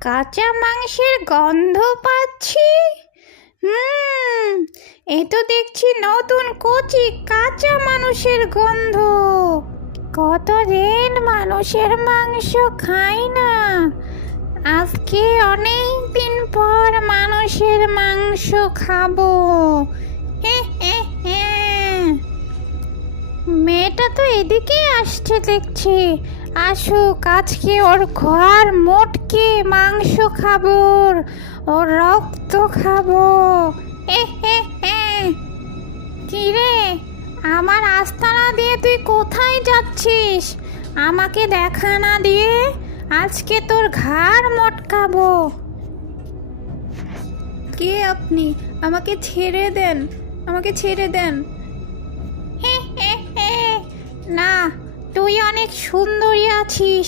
কাঁচা মাংসের গন্ধ পাচ্ছি। এ তো দেখছি নতুন কচি কাঁচা মানুষের গন্ধ। কতদিন মানুষের মাংস খাই না, আজকে অনেক দিন পর মানুষের মাংস খাবো। মেয়েটা তো এদিকেই আসছে দেখছি। আসুক, আজকে ওর ঘর মোটকে মাংস খাবো, ওর রক্ত খাবো। কি রে, আমার আস্তানা দিয়ে তুই কোথায় যাচ্ছিস? আমাকে দেখা না দিয়ে আজকে তোর ঘাড় মটকাবো। কে আপনি? আমাকে ছেড়ে দেন, আমাকে ছেড়ে দেন। না, তুই অনেক সুন্দরী আছিস।